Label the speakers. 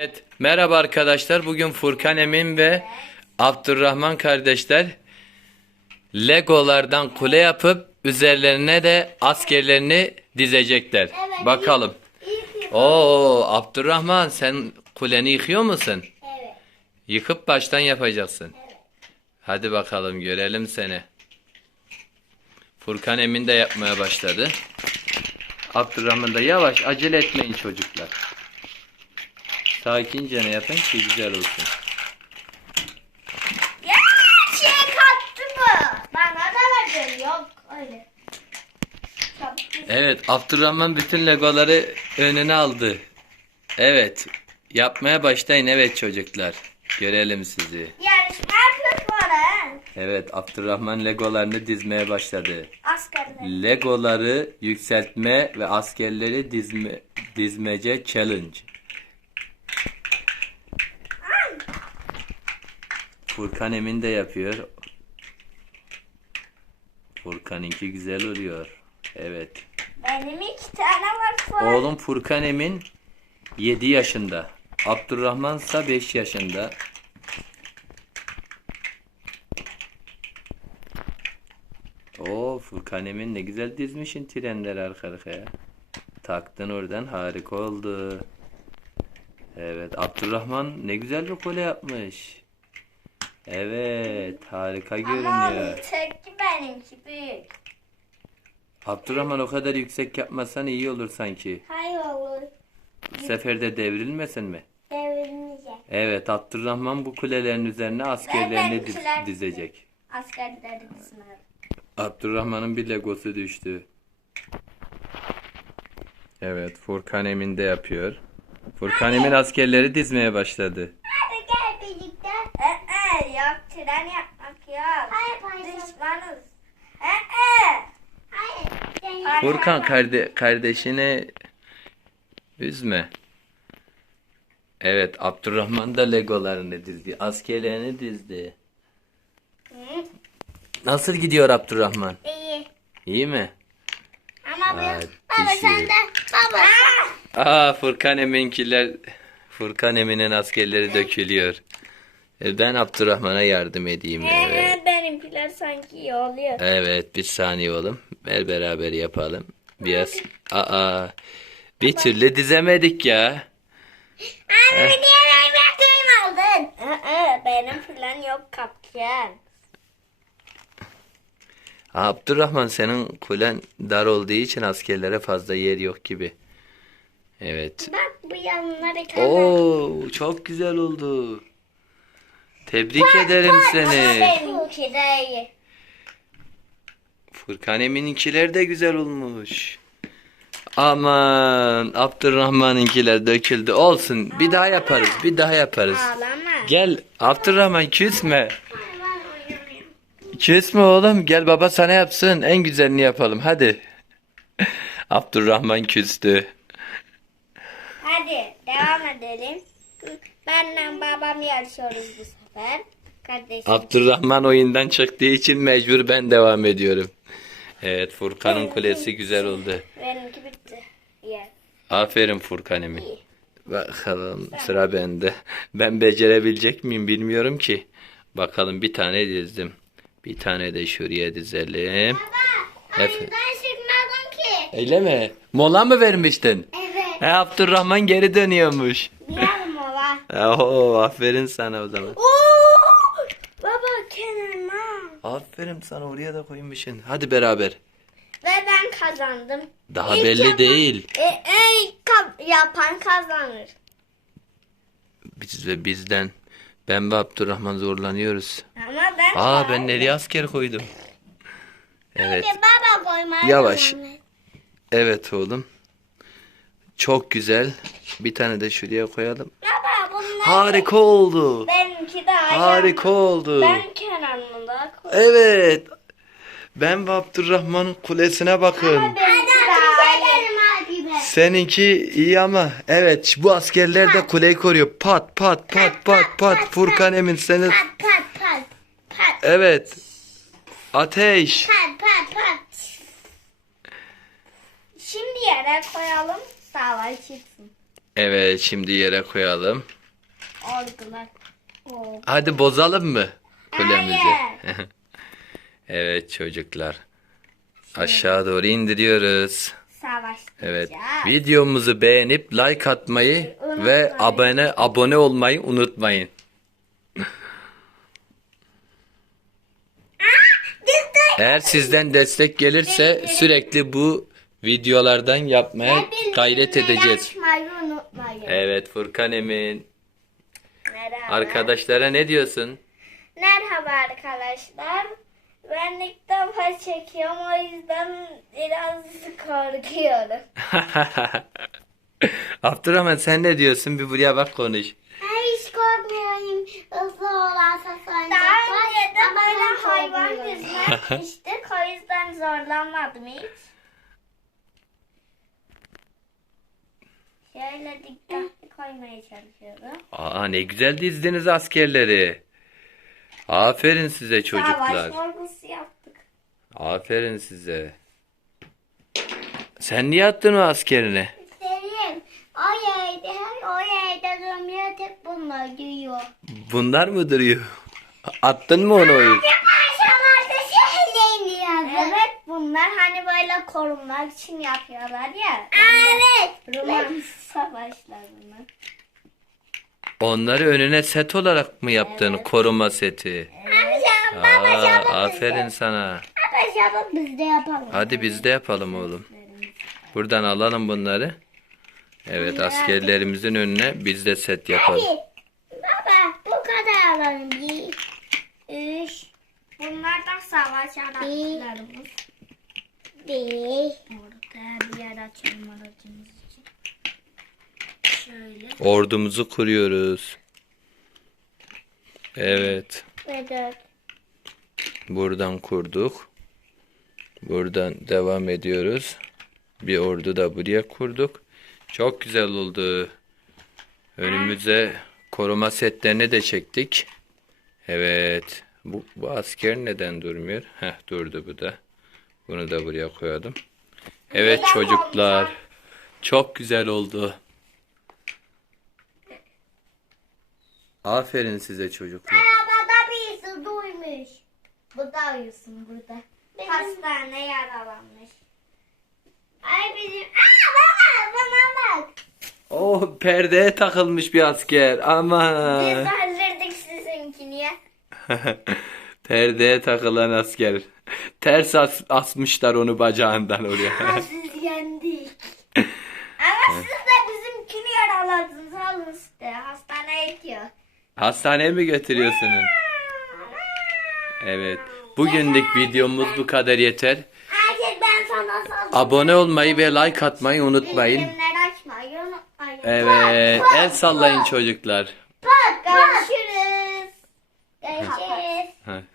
Speaker 1: Evet, merhaba arkadaşlar. Bugün Furkan Emin ve Abdurrahman kardeşler Legolardan kule yapıp üzerlerine de askerlerini dizecekler.
Speaker 2: Evet,
Speaker 1: Bakalım. Oo, Abdurrahman sen kuleni yıkıyor musun?
Speaker 2: Evet.
Speaker 1: Yıkıp baştan yapacaksın.
Speaker 2: Evet.
Speaker 1: Hadi bakalım görelim seni. Furkan Emin de yapmaya başladı. Abdurrahman da yavaş, acele etmeyin çocuklar. Sakince ne yapın ki güzel olsun.
Speaker 2: Ya kattı mı? Bana da verdin. Yok öyle.
Speaker 1: Evet, Abdurrahman bütün legoları önüne aldı. Evet, yapmaya başlayın. Evet çocuklar, görelim sizi.
Speaker 2: Yarışma yapıyoruz bana.
Speaker 1: Evet, Abdurrahman legolarını dizmeye başladı.
Speaker 2: Askerler.
Speaker 1: Legoları yükseltme ve askerleri dizmece challenge. Furkan Emin de yapıyor. Furkan'ınki güzel oluyor. Evet.
Speaker 2: Benim 2 tane var şu an.
Speaker 1: Oğlum Furkan Emin 7 yaşında. Abdurrahman ise 5 yaşında. Oo, Furkan Emin ne güzel dizmişin trenleri arka arkaya. Taktın oradan, harika oldu. Evet, Abdurrahman ne güzel bir kule yapmış. Evet, harika
Speaker 2: Ama
Speaker 1: görünüyor.
Speaker 2: teki benimki büyük.
Speaker 1: Abdurrahman o kadar yüksek yapmasan iyi olur sanki.
Speaker 2: Hayır olur.
Speaker 1: Bu sefer de devrilmesin mi?
Speaker 2: Devrilmeyecek.
Speaker 1: Evet, Abdurrahman bu kulelerin üzerine askerlerini
Speaker 2: benimkiler-
Speaker 1: dizecek.
Speaker 2: Askerlerin sınırı.
Speaker 1: Abdurrahman'ın bir legosu düştü. Evet, Furkan Emin de yapıyor. Furkan Emin askerleri dizmeye başladı.
Speaker 2: Hadi gel birlikte. Yok tren yapmak yok. Hayır düşmanız. Hayır.
Speaker 1: Furkan kardeşini üzme. Evet, Abdurrahman da legolarını dizdi. Askerlerini dizdi. Nasıl gidiyor Abdurrahman?
Speaker 2: İyi.
Speaker 1: İyi mi?
Speaker 2: Ama
Speaker 1: Aa,
Speaker 2: baba
Speaker 1: dişi.
Speaker 2: sen de baba.
Speaker 1: Furkan Emin'in askerleri dökülüyor. Ben Abdurrahman'a yardım edeyim. Evet.
Speaker 2: Benimkiler sanki iyi oluyor.
Speaker 1: Evet, bir saniye oğlum. Ver beraber yapalım. Biraz. Bir türlü dizemedik ya.
Speaker 2: Anne niye benim aldın? Benim falan yok kapken.
Speaker 1: Abdurrahman senin kulen dar olduğu için askerlere fazla yer yok gibi. Evet.
Speaker 2: Bak bu yanları kadar.
Speaker 1: Oo, çok güzel oldu. Tebrik ederim
Speaker 2: Ama
Speaker 1: seni.
Speaker 2: benimki de iyi.
Speaker 1: Furkan Emin'inkiler de güzel olmuş. Aman Abdurrahman'ınkiler döküldü. Olsun. Bir daha yaparız. Bir daha yaparız.
Speaker 2: Ağlama.
Speaker 1: Gel Abdurrahman küsme. Küsme oğlum. Gel baba sana yapsın. En güzelini yapalım. Hadi. Abdurrahman küstü.
Speaker 2: Hadi devam edelim. Benle babam yarışıyoruz bu sefer. Kardeşim.
Speaker 1: Abdurrahman oyundan çıktığı için mecbur ben devam ediyorum. Evet, Furkan'ın kulesi güzel oldu.
Speaker 2: Benimki bitti. İyi.
Speaker 1: Aferin Furkan Emin. Bakalım sıra bende. Ben becerebilecek miyim bilmiyorum ki. Bakalım bir tane dizdim. Bir tane de şuraya dizelim.
Speaker 2: Ben çıkmadım ki.
Speaker 1: Öyle mi? Mola mı vermiştin?
Speaker 2: Evet.
Speaker 1: Abdurrahman geri dönüyormuş.
Speaker 2: Yarım ola.
Speaker 1: Oo, aferin sana o zaman.
Speaker 2: Baba kenarıma.
Speaker 1: Aferin sana, oraya da koymuşsun. Hadi beraber.
Speaker 2: Ve ben kazandım.
Speaker 1: Daha
Speaker 2: İlk
Speaker 1: belli değil.
Speaker 2: Yapan kazanır.
Speaker 1: Biz ve bizden. Ben ve Abdurrahman zorlanıyoruz.
Speaker 2: Ama ben
Speaker 1: Ben nereye asker koydum? Evet.
Speaker 2: Baba koymaya
Speaker 1: Yavaş.
Speaker 2: devam et.
Speaker 1: Evet oğlum. Çok güzel. Bir tane de şuraya koyalım.
Speaker 2: Baba bunlar
Speaker 1: Harika oldu.
Speaker 2: benimki daha
Speaker 1: Harika oldu.
Speaker 2: Ben kenarımda koy.
Speaker 1: Evet. Ben ve Abdurrahman'ın kulesine bakın.
Speaker 2: Benimki daha iyi.
Speaker 1: Seninki iyi ama evet, bu askerler de kuleyi koruyor. Pat pat pat pat pat. Furkan Emin seni.
Speaker 2: Pat pat pat. Pat
Speaker 1: Evet. Ateş.
Speaker 2: pat pat pat. Şimdi yere koyalım. Savaş çıksın.
Speaker 1: Evet, şimdi yere koyalım.
Speaker 2: Oldular. Oldu.
Speaker 1: Hadi bozalım mı kulemizi?
Speaker 2: Hayır.
Speaker 1: Evet çocuklar. Aşağı doğru indiriyoruz.
Speaker 2: Savaşlayacağız.
Speaker 1: Evet. Videomuzu beğenip like atmayı ve abone olmayı unutmayın. Eğer sizden destek gelirse sürekli bu videolardan yapmaya gayret edeceğiz.
Speaker 2: Açmayı unutmayın.
Speaker 1: Evet Furkan Emin.
Speaker 2: Merhaba.
Speaker 1: Arkadaşlara ne diyorsun?
Speaker 2: Merhaba arkadaşlar. Ben ilk defa çekiyorum, o yüzden biraz korkuyorum.
Speaker 1: Abdurrahman sen ne diyorsun? Bir buraya bak konuş.
Speaker 2: Hiç korkmuyorum. Hızlı olarsa sonra. Daha önce de böyle hayvan yüzmek o yüzden zorlanmadım hiç. Şöyle dikkatli koymaya çalışıyorum.
Speaker 1: Aa ne güzel dizdiniz askerleri. Aferin size çocuklar.
Speaker 2: Savaş vurgusu yaptık.
Speaker 1: Aferin size. Sen niye attın o askerini?
Speaker 2: Selim, o yerde durmuyor, tek bunlar duyuyor.
Speaker 1: Bunlar mı duruyor? Attın mı onu oyun?
Speaker 2: Evet, bunlar hani böyle korunmak için yapıyorlar ya. Evet. Roman savaşlar bunlar.
Speaker 1: Onları önüne set olarak mı yaptın? Koruma seti. Aferin sana.
Speaker 2: Biz de yapalım.
Speaker 1: Hadi biz de yapalım oğlum. Buradan alalım bunları. Evet askerlerimizin önüne biz de set yapalım.
Speaker 2: Baba, bu kadar alalım. 1, 3. Bunlar da savaş araçlarımız. Orada bir yer açalım aracımız için. Şöyle.
Speaker 1: Ordumuzu kuruyoruz. Evet.
Speaker 2: Ve 4.
Speaker 1: Buradan kurduk. Buradan devam ediyoruz. Bir ordu da buraya kurduk. Çok güzel oldu. Önümüze koruma setlerini de çektik. Evet. Bu asker neden durmuyor? Heh durdu bu da. Bunu da buraya koyalım. Evet çocuklar. Çok güzel oldu. Aferin size çocuklar.
Speaker 2: Arabada birisi duymuş. Bu da uyusun burada. Hastane yaralanmış. Ay bizim... bana bak.
Speaker 1: Oh perdeye takılmış bir asker.
Speaker 2: Biz
Speaker 1: Aman.
Speaker 2: hallettik sizinkini ya.
Speaker 1: Perdeye takılan asker. Ters asmışlar onu bacağından oraya.
Speaker 2: Siz yendik. Ama siz de bizimkini yaraladınız. Alın işte. Hastaneye gidiyor.
Speaker 1: Hastaneye mi götürüyorsunuz? Evet. Bugünlük videomuz bu kadar yeter.
Speaker 2: Herkes ben sana saldım.
Speaker 1: Abone olmayı ve like atmayı unutmayın.
Speaker 2: Bildirimleri açmayı unutmayın.
Speaker 1: Evet. El sallayın çocuklar.
Speaker 2: Görüşürüz. Görüşürüz.
Speaker 1: Ha.